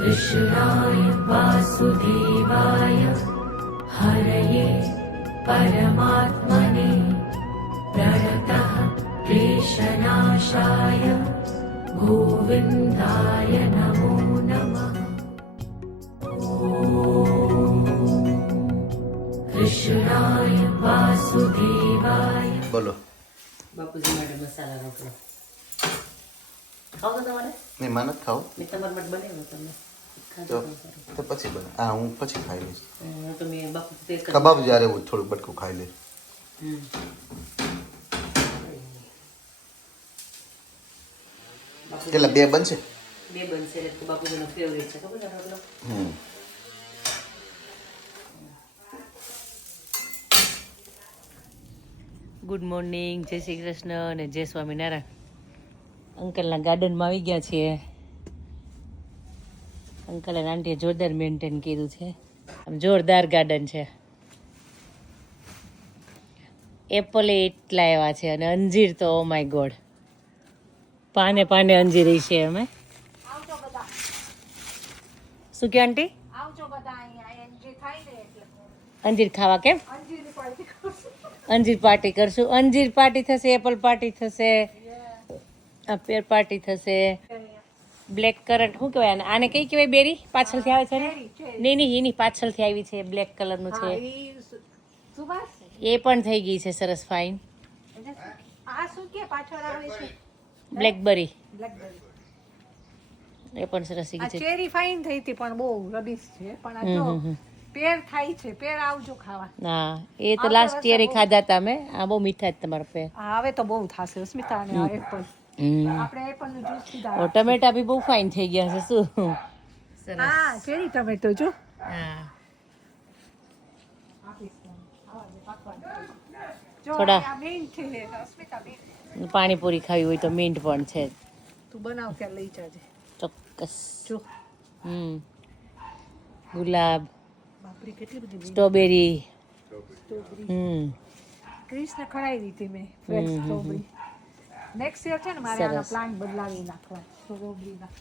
कृष्णाय वासुदेवाय हरये परमात्मने प्रणतः क्लेशनाशाय गोविन्दाय नमो नमः। कृष्णाय वासुदेवाय। બોલો બાપુજી માટે મસાલા રોટલો ખાવ તો તમારે નહીં મને જ ખાવ મેં તમારા માટે બનાવ્યો તમને તો તો પછી બને હા હું પછી ખાઈ લઈશ હું તો મેં બાપુ તે કબાબ જ્યારે હું થોડું બટકું ખાઈ લઈશ કેટલા બે બનશે બે બનશે એટલે બાપુજીનો ફેવરેટ છે ખબર છે રોટલો ગુડ મોર્નિંગ જય શ્રી કૃષ્ણ અને જય સ્વામિનારાયણ અંકલના ગાર્ડનમાં આવી ગયા છીએ અંકલ અને આંટીએ જોરદાર મેન્ટેન કર્યું છે આમ જોરદાર ગાર્ડન છે એપલ એટલા એવા છે અને અંજીર તો ઓ માય ગોડ પાને પાને અંજીર છે અમે શું કે આંટી અંજીર ખાવા કેમ અંજીર પાર્ટી કરશું અંજીર પાર્ટી થશે એપલ પાર્ટી થશે પેર પાર્ટી થશે બ્લેક કરન્ટ શું કહેવાય આને કઈ કહેવાય બેરી પાછળથી આવે છે ને નહીં નહીં એની પાછળથી આવી છે બ્લેક કલરનું છે એ પણ થઈ ગઈ છે સરસ ફાઇન બ્લેકબેરી એ પણ સરસ થઈ ગઈ છે ચેરી ફાઇન થઈ હતી પણ બહુ રબીશ છે પણ આ જો પેર થાય છે પેર આવજો ખાવા હા એ તો લાસ્ટ યર ખાધા હતા અમે આ બહુ મીઠા જ તમારા પેર હવે તો બહુ થશે સ્મિતા અને એપલ આપણે એપલ નું જ્યુસ પીધા ટમેટા બી બહુ ફાઇન થઈ ગયા છે શું હા ચેરી ટમેટો જો હા થોડા મિન્ટ છે સ્મિતા મિન્ટ પાણીપુરી ખાવી હોય તો મિન્ટ પણ છે તું બનાવ કે લઈ જાજે ચોક્કસ જો ગુલાબ બાપરી કેટલી બધી સ્ટ્રોબેરી ક્રિસને ખડાઈ દીધી મેં ફ્રેશ સ્ટ્રોબેરી નેક્સ્ટ યર છે ને મારે આના પ્લાન્ટ બદલાવી નાખવા સ્ટ્રોબેરીના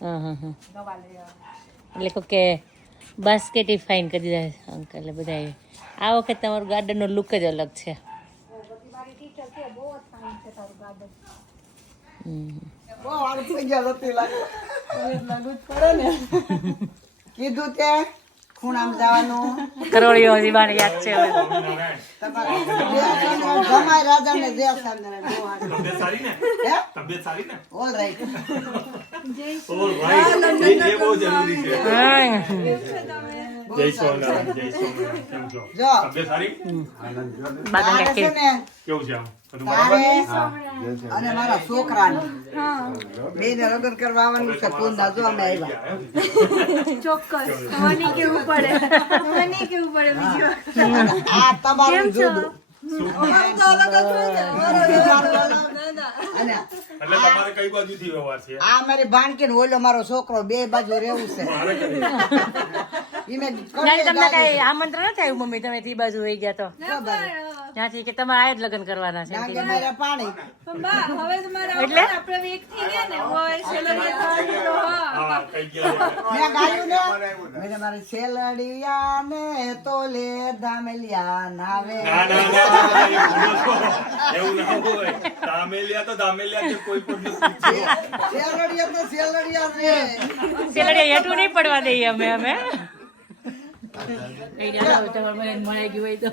હા દવા લઈ એટલે કહો કે બાસ્કેટ ફાઇન કરી દીધા અંકલે બધાએ આ વખતે તમારું ગાર્ડનનો લુક જ અલગ છે મારી ટીચર કે બહુ જ ફાઇન છે તારું ગાર્ડન બહુ આળસ થઈ ગયા હતી લાગુ પડે ને કીધું તે ખૂણામાં જવાનું કરોળીઓ જીવાને યાદ છે હવે જમાઈ રાજાને જે સાંજને તબિયત સારી ને તબિયત સારી ને ઓલ રાઈટ ઓલ રાઈટ એ બહુ જરૂરી છે જય સ્વામિનારાયણ જય સ્વામિનારાયણ કેમ છો જો તબિયત સારી બાદલ તારે કે છે ને કેવું છે આમ બધું તારે બરાબર અને મારા છોકરાને બેને લગ્ન કરવા આવવાનું છે પૂંડા જો અમે આવ્યા આ તમારું જુદું અને એટલે તમારે કઈ બાજુથી વ્યવહાર છે આ મારી ભાણકી ને ઓલો મારો છોકરો બે બાજુ રહેવું છે ઈને તમને કઈ આમંત્રણ નથી આવ્યું મમ્મી તમે તે બાજુ વહી ગયા તો ત્યાંથી કે તમારે આ જ લગ્ન કરવાના છે ડાંગે મારા પાણી એટલે હા કઈ ગયા મેં ગાયું ને મેં મારી સેલડિયા ને તોલે દામેલિયા નાવે ના એવું ના હોય દામેલિયા તો દામેલિયા કે કોઈ પણ નથી સેલડિયા તો સેલડિયા રે સેલડી હેઠું નહીં પડવા દઈએ અમે મળી ગયું હોય તો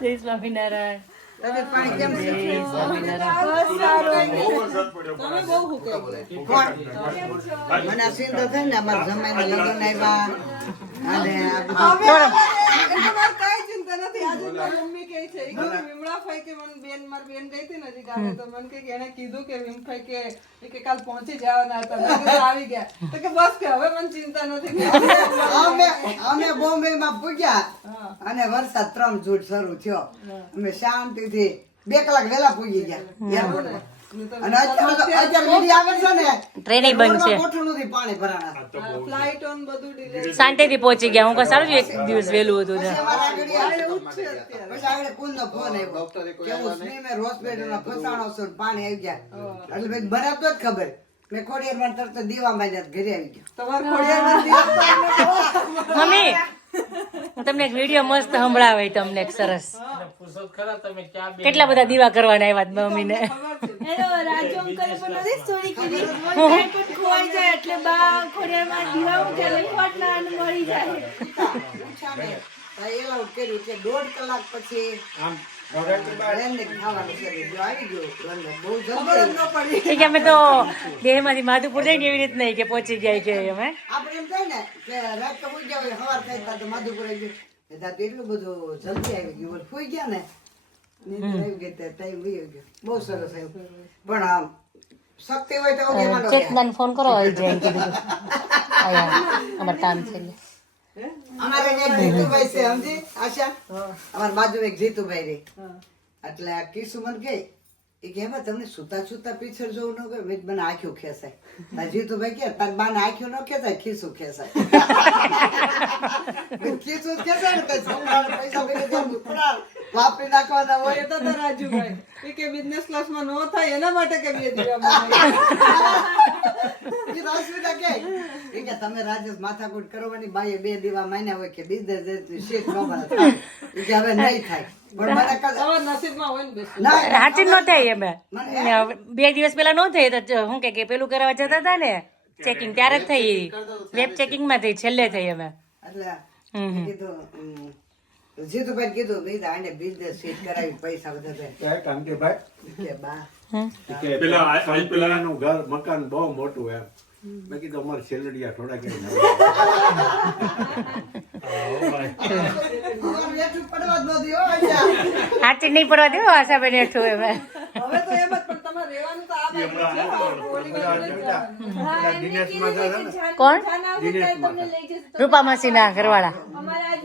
જય સ્વામિનારાયણ તમે પાણી કેમ છે મને આ સિંધો થઈ ને અમારા જમાઈને લગ્ન આવ્યા અને આ બધું કઈ ચિંતા નથી આજે મારી મમ્મી કહે છે કે વિમળા ફાઈ કે મને બેન મારી બેન ગઈ હતી ને હજી ગામે તો મને કે એને કીધું કે વિમફાઈ કે કાલ પહોંચી જવાના હતા મેં કીધું આવી ગયા તો કે બસ કે હવે મને ચિંતા નથી અમે બોમ્બે માં પૂગ્યા અને વરસાદ 3 જૂટ શરૂ થયો અમે શાંતિથી 2 કલાક વહેલા પૂગી ગયા એરપોર્ટ અને અત્યારે વીડી આવે છે ને ટ્રેન બંધ છે કોઠું નથી પાણી ભરાણા ફ્લાઇટ ઓન બધું ડિલે શાંતિથી પહોંચી ગયા હું સારું એક દિવસ વહેલું હતું પછી આગળ કુલનો ફોન આવ્યો કે હું સ્મીમે હોસ્પિટલમાં ફસાણો છું પાણી આવી ગયા એટલે ભાઈ ભરાતો જ ખબર મેં ખોડિયારમાં તરત દીવામાં જ ઘરે આવી ગયો. તમારે ખોડિયારમાં દિવસ તો અમને કહો. મમ્મી હું તમને એક વિડીયો મસ્ત સંભળાવે તમને એક સરસ પૂછો ખરા તમે ક્યાં બે કેટલા બધા દીવા કરવાના આવ્યા મમ્મીને હેલો રાજુ અંકલ પણ નથી સ્ટોરી કીધી કાંઈ પણ ખોવાઈ જાય એટલે બા ખોડિયારમાં દીવા મૂકે લખવાટના અને મળી જાય પૂછ્યા મેં. તો એ લાવું કર્યું કે 1.5 કલાક પછી એમને ખાવાનું છે. જો આવી ગયો એટલે બહુ ખબર જ જલ્દી. ન પડી. કે અમે તો દેહમાંથી માધુપુર જઈને એવી રીત નહીં કે પહોંચી જાય કે અમે આપણે એમ થાય ને કે રાત તો સુઈ ગયા હોય, સવાર થાય ત્યાં તો માધુપુર આવી ગયું. એ દાદા એટલું બધું જલ્દી આવી ગયું. બોલ, સુઈ ગયા ને નીંદર આવી ગઈ તો ટાઈમ વહી ગયો. બહુ સરસ આવ્યું. પણ આમ શક્તિ હોય તો ઓગે માંડો ગયા. ચેતનાને ફોન કરો આવી જાય એમ કીધું અહીંયા અમારે કામ છે એટલે અમારે એક જીતુભાઈ છે સમજી આશા અમારી બાજુ એક જીતુભાઈ રે એટલે આ કિસુ મને કહે એ કે એમાં તમને સુતા સુતા પીછળ જોવું ન ગયું. મેં કીધું, મને આંખ્યું ખેંચાય. તાર જીતુભાઈ કે તાર બાને આંખ્યું ન ખેંચાય, ખીસું ખેંચાય. મેં કીધું, ખીસું જ ખેંચાય ને તો છોકરાને પૈસા ભેગા થઈને ઉપરા વાપરી નાખવાના હોય. કહેતા હતા રાજુભાઈ એ કે બિઝનેસ ક્લાસમાં ન થાય એના માટે કે 2 દીવા બનાવ્યા. એ રશ્મિતા કહે એ કે તમે રાજેશ માથાકૂટ કરવાની બાઈએ 2 દીવા માન્યા હોય કે બિઝનેસ શેઠ ન બને થાય. એ કે હવે નહીં થાય. પણ મને તમારા નસીબમાં હોય ને બેસું. ના હાચી ન થાય અમે 2 દિવસ પહેલા ન થઈ તો શું કે પેલું કરવા જતા હતા ને ચેકિંગ ત્યારે જ થઈ વેબ ચેકિંગ માં થઈ છેલ્લે થઈ અમે એટલે મેં કીધું જીતુભાઈ કીધું મેં કીધું આને બિઝનેસ સીટ કરાવી પૈસા બધા કે બા પેલાનું ઘર મકાન બહુ મોટું એમ મેં કીધું અમારે છેલડિયા થોડા કે બેઠું પડવા જ ન દો અહીંયા. હાચી નહીં પડવા દેવો આશાબેન હેઠું અમે હવે તો એમ જ પણ તમારે રહેવાનું તો આ બાજુ છે. ઓલી બાજુ નથી જવાનું. હા એમને કીધું છે કે કોણ? જાન આવશે ત્યારે તમને લઈ જશે તો રૂપા માસીના ઘરવાળા અમારા આજ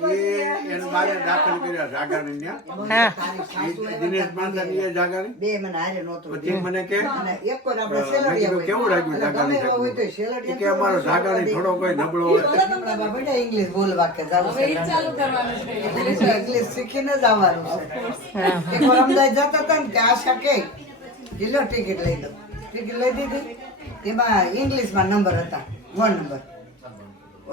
એને મારે દાખલ કર્યા જાગાની ત્યાં હા તારી સાસુ આવ્યા દિનેશ માંસાની એ જાગાની બે મને હારે નહોતું પછી મને કે અને એક વાર આપણે મેં સેલરિયા કીધું, કેવું લાગ્યું એટલે જાગાની ગમે એવો હોય તો એ સેલરિયા કે અમારો જાગાની થોડો કોઈ નબળો હોય બેટા ઇંગ્લિશ બોલવા કે જાવ હવે ઈ જ ચાલુ કરવાનું છે. ઇંગ્લિશ શીખીને જ આવવાનું છે. એક વાર અમદાવાદ જતા હતા ને કે આશા કે લો ટિકિટ લઈ લો. ટિકિટ લઈ દીધી એમાં ઇંગ્લિશમાં નંબર હતા 1 નંબર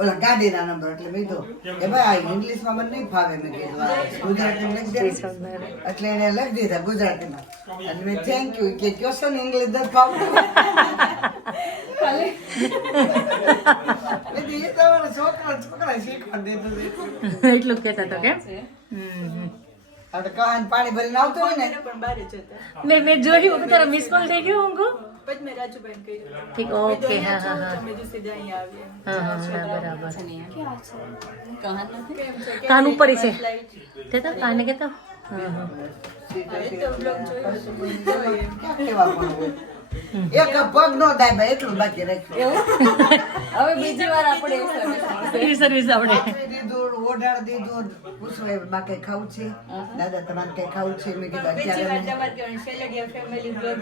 ઓલા ગાડીના નંબર એટલે મેં કીધું કે ભાઈ આ ઇંગ્લિશમાં મને નહીં ફાવે. મેં કીધું આ ગુજરાતીમાં લખી દે એટલે એને લખી દીધા ગુજરાતીમાં અને મેં થેન્ક યુ કે ક્વેશ્ચન ઇંગ્લિશ નથી ફાવતું. મેં કીધું, એ તમારા છોકરા શીખવા દીધું છે. એટલું કહેતા તો કેમ આપણે કહાન પાણી ભરીને આવતું હોય ને પણ બહાર જ હતા મેં જોયું કે તારો મિસ કોલ થઈ ગયો ઊંઘો પછી મેં રાજુભાઈને કહ્યું ઠીક ઓકે હા હા હા તમે જો સીધા અહીંયા આવીએ હા હા બરાબર કેમ છે કે કાન ઉપર છે તે તો કાને કેતો હા હા તો બ્લોગ જોયો ક્યાં કેવા પણ હોય. એક પગ નો થાય ભાઈ એટલું બાકી રાખ્યું. હવે બીજી વાર આપણે સર્વિસ આપણે આપી દીધું ઓઢાડ દીધું પૂછવા બા કઈ ખાવું છે દાદા તમારે કઈ ખાવું છે મેં કીધું બીજી વાર અત્યારે તમારે કહેવાનું Sheladiya family blog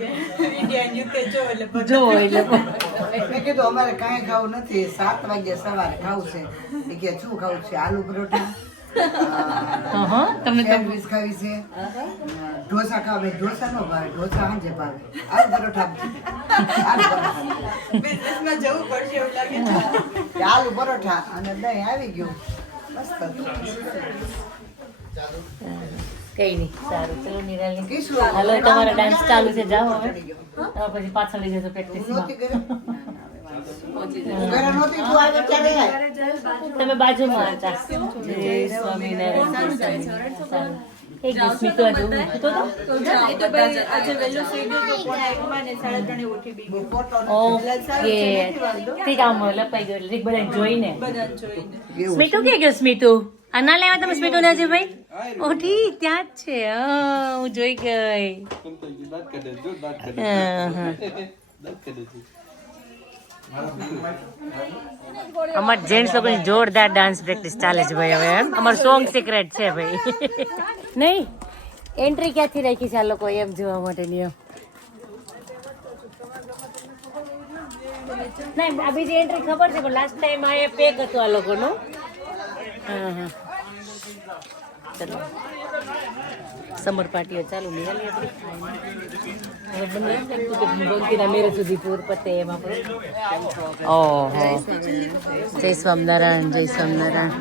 Indian UK જો એટલે જો એટલે મેં કીધું અમારે કાંઈ ખાવું નથી 7 વાગે સવારે ખાવું છે. એ કે શું ખાવું છે આલુ પરોઠા હા તમને તો સેન્ડવીચ ખાવી છે ઢોસા ખાવે. ઢોસા નો ભાવે ઢોસા સાંજે ભાવે. આલુ પરોઠા બિઝનેસમાં જવું પડશે એવું લાગે છે આલુ પરોઠા અને દહીં આવી ગયું મસ્ત હતું. કઈ નહીં સારું ચલો નિરાલી કીશું હાલો તમારો ડાન્સ ચાલુ છે જાઓ હવે પછી પાછળ લઈ જજો પ્રેક્ટિસમાં નહોતી ઘરે ઘરે નહોતી તું આવે ત્યારે આય. તમે બાજુમાં હતા જય સ્વામિનારાયણ સારું એક દિવસ મીતો જોવું તો એ તો ભાઈ આજે વહેલું સુઈ ગયું તો પોણા 1 માં ને 3:30 ઉઠી બી ગયું ફોટો ઓકે ઠીક આમ લપાઈ ગયો એટલે બધા જોઈને બધા જોઈને સ્મિતુ કે ગયો સ્મિતુ આ ના લેવા તમે સ્મિતુ ને હજી ભાઈ ઓ ઠીક ત્યાં જ છે હું જોઈ ગઈ અમાર જેન્ટ્સ લોકોની જોરદાર ડાન્સ પ્રેક્ટિસ ચાલે છે ભાઈ હવે એમ અમાર સોંગ સિક્રેટ છે ભાઈ નહીં એન્ટ્રી ક્યાંથી રાખી છે આ લોકો એમ જોવા માટેની એમ નહીં આ બીજી એન્ટ્રી ખબર છે પણ લાસ્ટ ટાઈમ આ પેક હતું આ લોકોનું હા હા ચલો સમર પાર્ટીઓ ચાલુ નિહાળી હવે બંને ભક્તિના મેરેજ સુધી પૂર પતે એમ આપણે ઓહો જય સ્વામિનારાયણ જય સ્વામિનારાયણ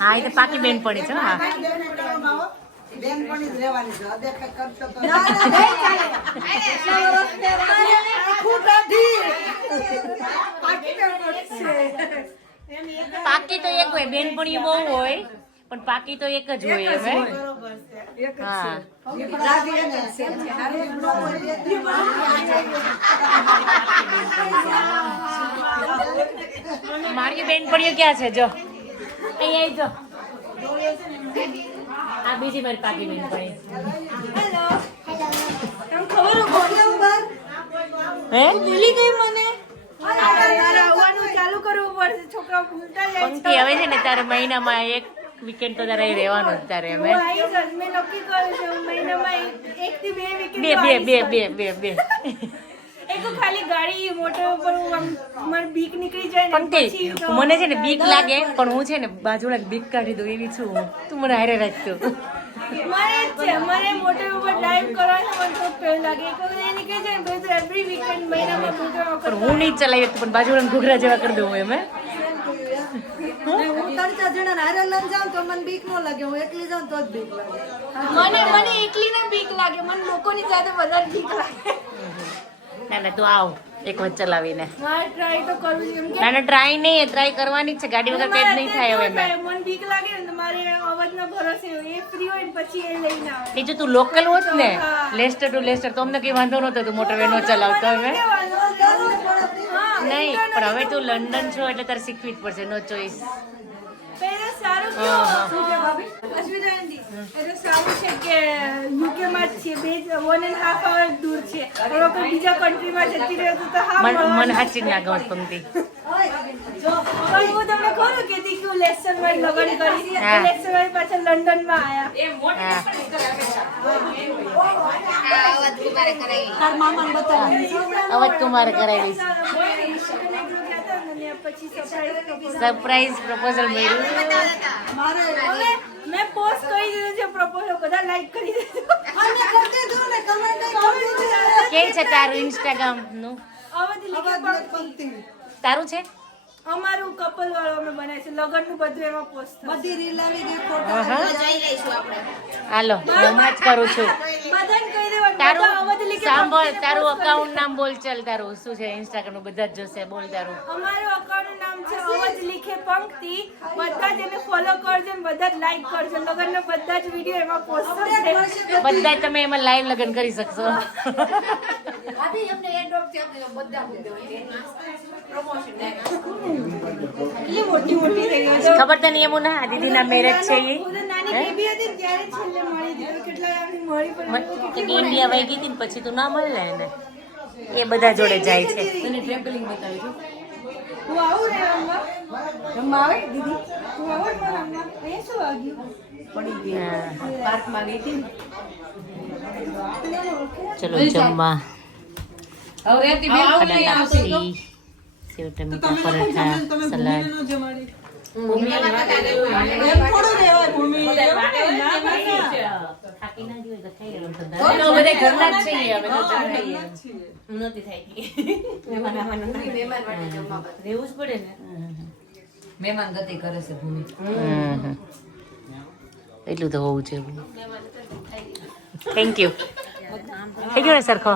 હા એ તો પાકી બેન પડી છે હા બેનપણી જ રહેવાની છે અદેખાઈ કરતો તો પાકી તો એક હોય બેનપણી બહુ હોય પણ પાકી તો એક જ હોય હવે હા મારી બેનપણીઓ ક્યાં છે જો અહીંયા જો આ બીજી મારી પાકી બેનપણી હે ભૂલી ગઈ મને આવવાનું ચાલુ કરવું પડશે છોકરા ભૂલતા જાય પંક્તિ હવે છે ને તારે મહિનામાં એક વીકેન્ડ તો તારે અહીં રહેવાનું જ તારે અમે મેં નક્કી કર્યું છે મહિનામાં 1 થી 2 વીકેન્ડ બે એક તો ખાલી ગાડી મોટર ઉપર મારી બીક નીકળી જાય ને પંક્તિ મને છે ને બીક લાગે પણ હું છે ને બાજુના બીક કાઢી દઉં એવી છું તું મને હારે રાખતો મને મોટર ઉપર ડ્રાઈવ કરવાનો મને તો પહેલ લાગે એક વખત એ નીકળી જાય ને તો એવરી વીકેન્ડ મહિનામાં મોટર પણ હું નહીં ચલાવી શકતી પણ બાજુના ઘૂઘરા જેવા કરી દઉં એમ હું 3-4 જણા હારે લઈને જાઉં તો મને બીક ન લાગે હું એકલી જાઉં તો જ બીક લાગે મને એકલીને બીક લાગે મને લોકોની સાથે વધારે બીક લાગે ના તું આવ એક વખત ચલાવીને મારે ટ્રાય તો કરવું છે કેમ ના ટ્રાય નહીં ટ્રાય કરવાની જ છે ગાડી વગર પેજ નહીં થાય હવે મેં મને બીક લાગે ને મારે અવાજનો ભરોસે એ ફ્રી હોય ને પછી એ લઈને આવે બીજું તું લોકલ હોત ને લેસ્ટર ટુ લેસ્ટર તો અમને કઈ વાંધો નહોતો તું મોટર વેનો ચલાવતો હવે નહીં પણ હવે તું લંડન છો એટલે તારે શીખવી જ પડશે નો ચોઈસ પહેલા સારું અશ્વિતા આંટી એટલે સારું છે કે યુકે માં જ છે 1.5 hour દૂર છે હવે કોઈ બીજા કન્ટ્રીમાં જતી રહે તો હા મને હાચી ના ગમત પંક્તિ પણ હું તમને ખરું કે દીકુ લેક્ચર માં લગન કરી લેક્ચર માં પાછા લંડન માં આયા અવાજ કુમારે કરાવી પછી સરપ્રાઈઝ પ્રપોઝલ મળ્યું હવે મેં પોસ્ટ કરી દીધું છે પ્રપોઝલ બધા લાઈક કરી દીધું કે છે તારું ઇન્સ્ટાગ્રામ નું તારું છે અમારું કપલ વાળો અમે બનાવી છે લગન નું બધું એમાં પોસ્ટ બધી રીલ આવી ગઈ ફોટો હાલો હમણાં જ કરું છું બધાને કહી દેવાનું તારું બધા અવધ લીખે સાંભળ તારું અકાઉન્ટ નામ બોલ ચાલ તારું શું છે ઇન્સ્ટાગ્રામ નું બધા જ જોશે બોલ તારું અમારું અકાઉન્ટ નામ છે અવધ લીખે પંક્તિ બધા જ એને ફોલો કરજો ને બધા જ લાઈક કરજો લગન ના બધા જ વિડીયો એમાં પોસ્ટ થશે બધા જ તમે એમાં લાઈવ લગન કરી શકશો મોટી મોટી થઈ ગઈ ખબર તને એમ ના દીદીના મેરેજ છે એ નાની બેબી હતી ને ત્યારે છેલ્લે મળી દીધું કેટલા મળી પણ ઇન્ડિયા વહી ગઈ હતી ને પછી તું ના મળે એને એ બધા જોડે જાય છે હું આવું રે રમવા આવે દીદી હું આવું ને રમવા એ શું વાગ્યું ચલો જમવા ખડા લાપસી સેવ ટમેટા પરાઠા સલાડ મહેમાન ગતિ કરે છે ભૂમિ એટલું તો હોવું છે થેન્ક યુ થઈ ગયો ને સરખો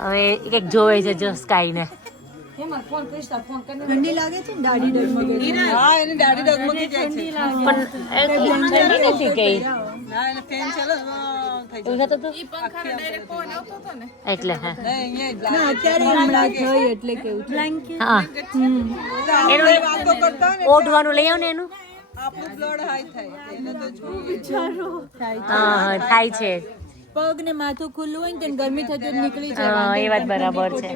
હવે એક જોવે છે જો સ્કાય ને ઠંડી લાગે છે ને દાઢી ડગમગે હા એની દાઢી ડગમગી જાય છે પણ ઠંડી નથી કઈ ના એને ફેન ચાલે થઈ એવું થતું હતું એટલે હા ના અત્યારે હમણાં થઈ એટલે કેવું હા એનું વાતો કરતા ને ઓઢવાનું લઈ આવ ને એનું આપણું બ્લડ હાઈ થાય એને તો જોવું હા થાય છે પગ ને માથું ખુલ્લું હોય ને ગરમી થતી નીકળી હા એ વાત બરાબર છે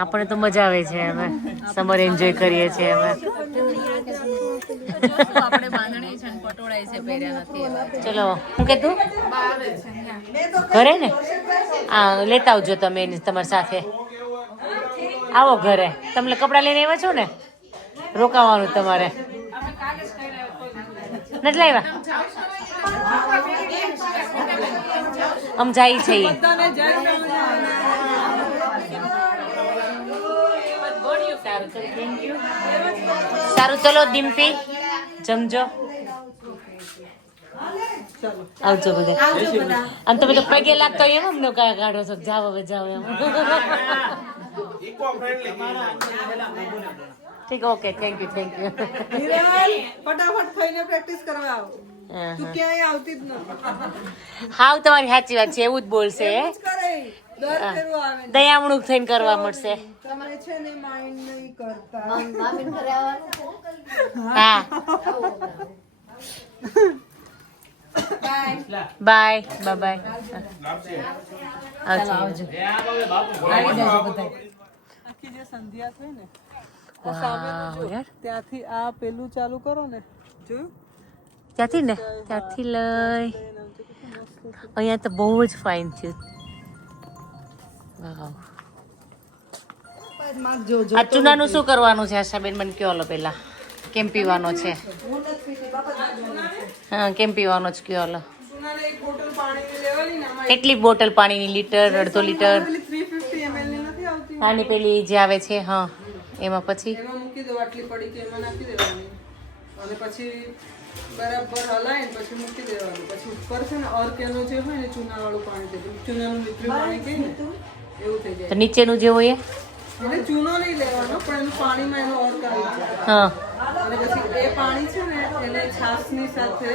આપણને તો મજા આવે છે અમે સમર એન્જોય કરીએ છીએ અમે. ચલો હું કે તું ઘરે ને લેતા આવજો તમે તમારી સાથે. આવો ઘરે, તમને કપડાં લઈને આવ્યા છો ને, રોકાવાનું તમારે નથી લાવ્યા? આમ જાય છે ઈ. સારું ચલો ડિમ્પી જમજો. આવજો બધા. આમ તમે તો પગે લાગતો એમ અમને કયા કાઢો છો, જાવ હવે જાવ એમ. ઠીક, ઓકે, થેન્ક યુ. ફટાફટ ખાઈને પ્રેક્ટિસ કરવા આવો. તું ક્યાંય આવતી જ નથી. હાવ તમારી સાચી વાત છે, એવું જ બોલશે. કરે દર ફેરું આવે. દયામણું થઈને કરવા મળશે. તમે છે ને માઇન્ડ નહીં કરતા. હા, બાય બાય. આવજો. આખી જે સંધ્યા થઈ ને વાવ યાર, ત્યાંથી આ પેલું ચાલુ કરો ને, જોયું? ત્યાંથી લઈ અહીંયા તો બહુ જ ફાઇન થયું. વાવ. આ ચૂનાનું શું કરવાનું છે આશાબેન, મને કયો લો પેલા. કેમ પીવાનો છે? હા, કેમ પીવાનો જ કયો લો. ચૂનાને એક બોટલ પાણીની લેવાની ને આમાં કેટલી બોટલ પાણીની? લીટર, અડધો લીટર? 350 ml ની નથી આવતી, આની પેલી જે આવે છે, હા, એમાં પછી એમાં મૂકી દો. આટલી પડી કે એમાં નાખી દેવાની અને પછી બરાબર હલાવીને પછી મૂકી દેવાનું. પછી ઉપર છે ને ઓર્કેનો જે હોય ને ચૂનાવાળું પાણી છે, ચૂનાનું મિત્રી પાણી કહે ને એવું થઈ જાય. તો નીચેનું જે હોય એટલે ચૂનો નહીં લેવાનો, પણ એનું પાણીમાં એનો ઓર્ક આવી જાય. હા, અને પછી એ પાણી છે ને એને છાશની સાથે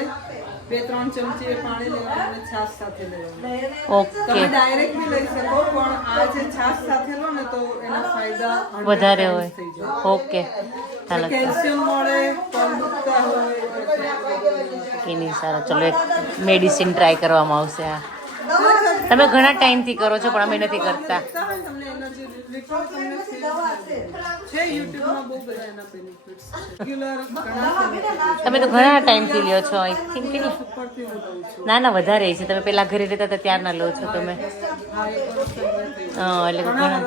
2-3 ચમચી એ પાણી લેવાનું અને છાશ સાથે લેવાનું. ઓકે, તમે ડાયરેક્ટ બી લઈ શકો, પણ આ જે છાશ સાથે લો ને તો એના ફાયદા 100 વધારે હોય. થઈ જાય. ઓકે, ચાલો. કેલ્શિયમ મળે, પગ દુખતા હોય. કે નહીં, સારું. ચલો એક મેડિસિન ટ્રાય કરવામાં આવશે. આ તમે ઘણા ટાઈમથી કરો છો પણ અમે નથી કરતા. તમને એનર્જી લિટરલી તમને છે. યુટ્યુબમાં બહુ બધા એના બેનિફિટ્સ રેગ્યુલર ઘણા તમે તો ઘણા ટાઈમથી લ્યો છો. આઈ થિંક કેટલી? ઉપરથી હું લઉં છું. ના વધારે છે. તમે પેલા ઘરે રહેતા હતા ત્યારના લો છો તમે. હા, એક વર્ષ પહેલા થઈ ગયું. હા, એટલે ઘણા.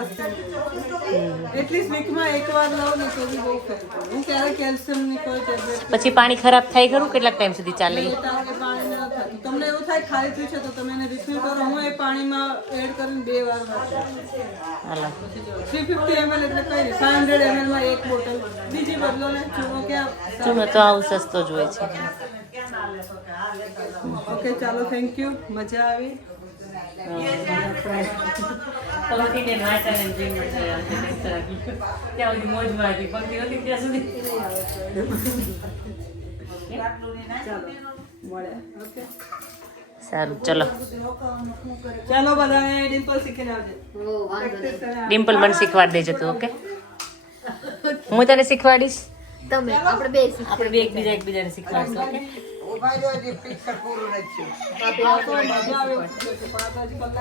એટલીસ્ટ વીકમાં એકવાર લઉં ને તો બી બહુ ફેર પડે. હું ક્યારે કેલ્શિયમની કોઈ ટેબ્લેટ પછી પાણી ખરાબ થાય ખરું? કેટલાક ટાઈમ સુધી ચાલે? પાણી ના થાય. તમને એવું થાય ખાલી થયું છે તો તમે એને રિફિલ કરો. હું એ પાણીમાં એડ કરીને 2 વાર વાપરું. હાલો. 350 ml એટલે કઈ નહીં, 500 ml માં એક બોટલ. બીજી બદલો ને ચૂનો ક્યાં. ચૂનો તો આવું સસ્તો જ હોય છે. ઓકે, ચાલો, થેન્ક યુ. મજા આવી. સારું, ચલો. ચાલો બધાને ડિમ્પલ શીખીને આવજે. ડિમ્પલ મને શીખવાડી દેજો તું. ઓકે, હું તને શીખવાડીશ. આપણે બે એકબીજાને શીખવાડીશું. ઓકે, ઉભા રહ્યો, હજી પિક્ચર પૂરું નથી થયું.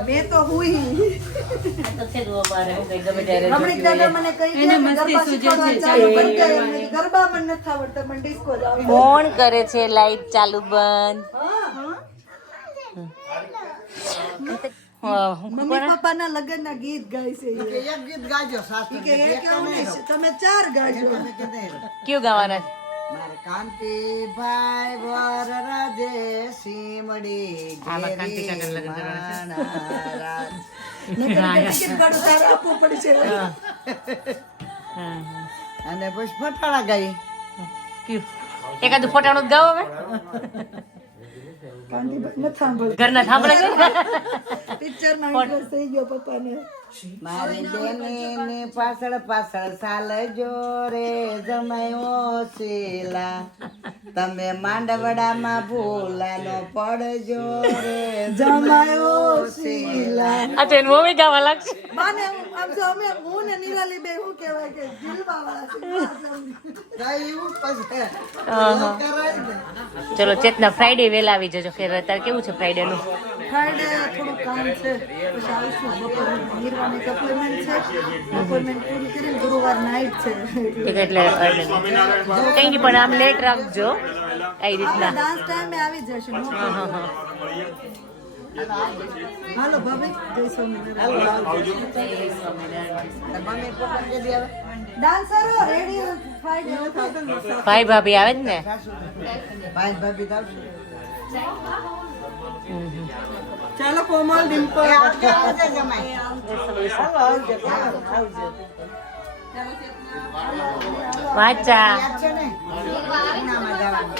મેં તો હુઈ તો છે જ અમારે. હું કઈ ગમે ત્યારે રમણીક દાદા મને કહી ગયા કે ગરબા શીખવાના ચાલુ કરી દે. એમને ગરબા પણ નથી આવડતા, પણ ડિસ્કો જ આવડે. કોણ કરે છે લાઈટ ચાલુ બંધ? મમ્મી પપ્પાના લગ્નના ગીત ગાય છે ઈ. કે એક ગીત ગાજો સાથે. કે એક આવડે છે, તમે 4 ગાજો. કયું ગાવાના? મારે કાંતિભાઈ વર રાજે સીમડી આમાં કાંતિ કાકા લગ્ન કરવાના નકર ટિકિટ કાઢો તારે આપવું પડશે. અને પછી ફટાડા ગાઈ. કયું? એકાદું ફોટાણું જ ગાઓ હવે. કાંતિભાઈ નથી સાંભળતા. ઘરના થાંભળે છે. પિક્ચરમાં ઇન્ટરેસ્ટ થઈ ગયો પપ્પાને. મારી બેની પાછળ પાછળ સાલ જોરે જમાયો શીલા, તમે માંડવડામાં ભૂલાનો પડજો રે જમાયો શીલા. આ તો એનું મમ્મી ગાવા લાગશે. બાને આમ તો અમે હું ને નિરાલી બે શું કહેવાય કે દિલવાવાળા છે. ગાયું પછી કરાય ને. ચલો ચેતના, ફ્રાઈડે વહેલા આવી જજો. ખેર અત્યારે કેવું છે ફ્રાઈડે નું? ફ્રાઈડે થોડું કામ છે પછી આવીશું બપોરે નિર્વાણ એક અપોઇન્ટમેન્ટ છે અપોઇન્ટમેન્ટ પૂરી કરીને ગુરુવાર નાઇટ છે એટલે કંઈ નહીં પણ આમ લેટ રાખજો કઈ રીતના ડાન્સ ટાઈમે આવી જશે નો પ્રોબ્લેમ. હાલો ભાભી જય સ્વામિનારાયણ. ડાન્સરો રેડી ફ્રાઈડે ભાઈ ભાભી આવે જ ને ભાઈ ભાભી તો આવશે. ચાલો કોમલ ડિમ્પલ આવજે જમાઈ. વાચા યાદ છે ને ઉનામાં જવાનું.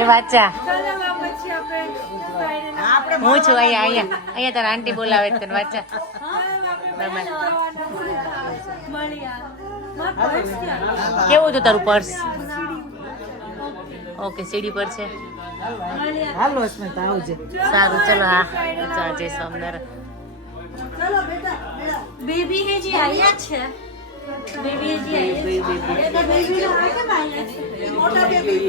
એ વાચા ચાલો પછી આપણે આપણે હું છું અહીંયા તારા આંટી બોલાવે છે તને વાચા કેવું હતું તારું પર્સ ઓકે સીડી પર છે સારું ચલો હા જય સ્વામિનારાયણ ચાલો બેટા બેબી હે જી આયા છે બેબી હે જી આયા છે બેબી નો આ કેમ આયા છે મોટા બેબી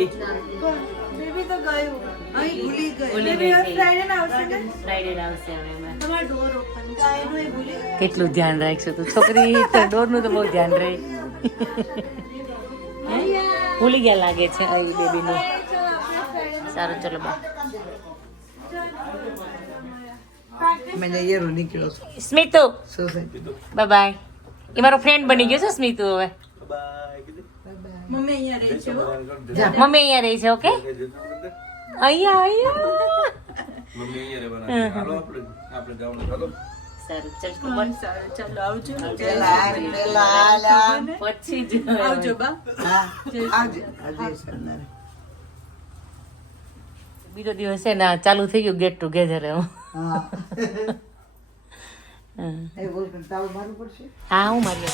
બેબી તો ગયું અહીં ભૂલી ગઈ બેબી ફ્રાઈડે ના આવશે ને ફ્રાઈડે આવશે હવે તમારો ડોર ઓપન છે એનું એ ભૂલી ગઈ. કેટલું ધ્યાન રાખશું તું છોકરી ડોરનું તો બહુ ધ્યાન રહે ભૂલી ગયા લાગે છે આવી બેબીનું સારું ચલો બા મેં યરો નીકળ્યો છું સ્મિતુ સોસાયટી. બાય બાય એ મારો ફ્રેન્ડ બની ગયો છે સ્મિતુ હવે મમ્મી અહીંયા રહી છે હો. મમ્મી અહીંયા રહી છે ઓકે અહીંયા મમ્મી અહીંયા રહેવાના હાલો આપણે જવાનું ચાલો સારું ચલ ચાલો આવજો પેલા આલા. પછી જ આવજો બા હા આવજે અજય સરનારે. બીજો દિવસ છે ને ચાલુ થઈ ગયું ગેટ ટુગેધર હા હા એ બોલ તાળું મારવું પડશે. હું મારી